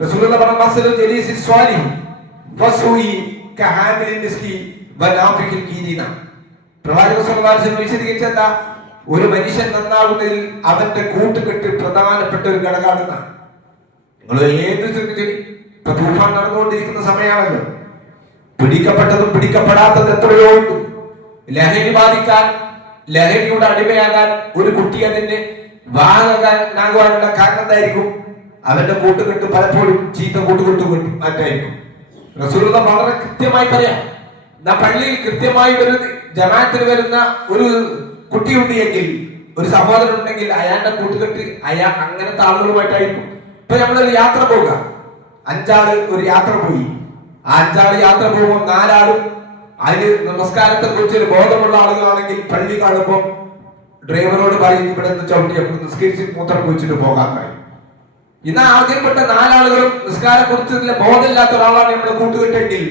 റസൂലുള്ളാഹി പറഞ്ഞു മസലു ജലീസി സ്വാലിഹ് വസുയി കഹാമിലിൻ മിസ്കി വനാഫിഖിൽ കീരീന. പ്രവാചകൻ സ്വല്ലല്ലാഹു അലൈഹി വസല്ലം വിശദീകരിച്ചെന്താ, ഒരു മനുഷ്യൻ നന്നാവുന്നതിൽ അവന്റെ കൂട്ടുകെട്ട് പ്രധാനപ്പെട്ട ഒരു ഘടകമാണെന്നാണ്. നിങ്ങൾ ഏത് ഇപ്പൊ തൂഫാൻ നടന്നുകൊണ്ടിരിക്കുന്ന സമയമാണല്ലോ. പിടിക്കപ്പെട്ടതും പിടിക്കപ്പെടാത്തതും എത്രയോ ഉണ്ട്. ലഹരി ബാധിക്കാൻ, ലഹരിയുടെ അടിമയാകാൻ ഒരു കുട്ടി അതിന്റെ വാഹകനാകുവാനുള്ള കാരണം എന്തായിരിക്കും? അവന്റെ കൂട്ടുകെട്ട് പലപ്പോഴും ചീത്ത കൂട്ടുകെട്ട് മാറ്റായിരിക്കും. റസൂലുള്ളാഹി വളരെ കൃത്യമായി പറയാം, പള്ളിയിൽ കൃത്യമായി വരുന്ന ജമാഅത്തിന് വരുന്ന ഒരു കുട്ടിയുണ്ട് എങ്കിൽ, ഒരു സഹോദരൻ ഉണ്ടെങ്കിൽ അയാളുടെ കൂട്ടുകെട്ട് അയാൾ അങ്ങനത്തെ ആളുകളുമായിട്ടായിരിക്കും. ഇപ്പൊ നമ്മളൊരു യാത്ര പോവുക, 5 ആള് ഒരു യാത്ര പോയി. ആ 5 ആള് യാത്ര പോകുമ്പോൾ 4 ആളും അതിന് നമസ്കാരത്തെ കുറിച്ച് ഒരു ബോധമുള്ള ആളുകളാണെങ്കിൽ പള്ളി കാണുമ്പോൾ ഡ്രൈവറോട് പറയും ഇവിടെ നിന്ന് ചവിട്ടി നിസ്കരിച്ച് മൂത്രം കുഴിച്ചിട്ട് പോകാൻ പറയും. ഇന്ന് ആദ്യപ്പെട്ട 4 ആളുകളും നിസ്കാരം കുറിച്ചതിലെ ബോധമില്ലാത്ത ഒരാളാണ് നമ്മുടെ കൂട്ടുകെട്ടെങ്കിൽ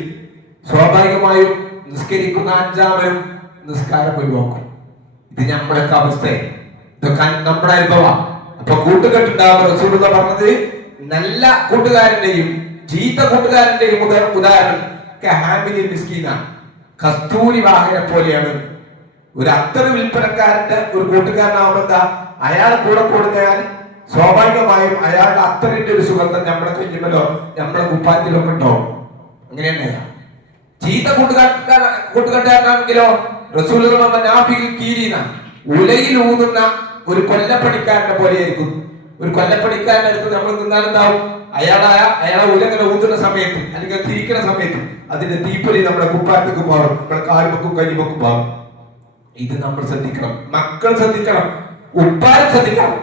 സ്വാഭാവികമായും നിസ്കരിക്കുന്ന 5-ാമനും നിസ്കാരം ഒഴിവാക്കും. ഇത് നമ്മുടെയൊക്കെ അവസ്ഥയെ, ഇതൊക്കെ നമ്മുടെ അനുഭവം. അപ്പൊ കൂട്ടുകെട്ടുണ്ടാകുമ്പോൾ റസൂലുള്ളാഹി പറഞ്ഞത് നല്ല കൂട്ടുകാരന്റെയും ചീത്ത കൂട്ടുകാരന്റെയും ഉദാഹരണം കഹാമിലിൻ മിസ്കീനാണ്, കസ്തൂരി വാഹനെ പോലെയാണ്. ഒരു അത്തർ വിൽപ്പനക്കാരന്റെ ഒരു കൂട്ടുകാരനാവുമ്പോ എന്താ, അയാൾ കൂടെ കൊടുത്താൽ സ്വാഭാവികമായും അയാളുടെ അത്തറിന്റെ ഒരു സുഗന്ധം നമ്മുടെ കുഞ്ഞുമലോ നമ്മുടെ കുപ്പായത്തിലൊക്കെ ഉണ്ടാവും. അങ്ങനെയല്ല. ചീത്ത കൂട്ടുകാരനാണെങ്കിലോ ഉലയിൽ ഊതുന്ന ഒരു കൊല്ലപ്പണിക്കാരനെ പോലെയായിരിക്കും. ഒരു കൊല്ലപ്പണിക്കാരൻ്റെ അടുത്ത് നമ്മൾ നിന്നാൽ എന്താവും, അയാളെ ഉലങ്ങനെ ഊതുന്ന സമയത്ത് അല്ലെങ്കിൽ തിരിക്കുന്ന സമയത്ത് അതിന്റെ തീപ്പൊലി നമ്മുടെ കുപ്പായത്തേക്ക് പോകും, നമ്മുടെ കാൽമക്കും കൈമക്കും പോകും. ഇത് നമ്മൾ ശ്രദ്ധിക്കണം, മക്കൾ ശ്രദ്ധിക്കണം, ഉപ്പാരും ശ്രദ്ധിക്കണം.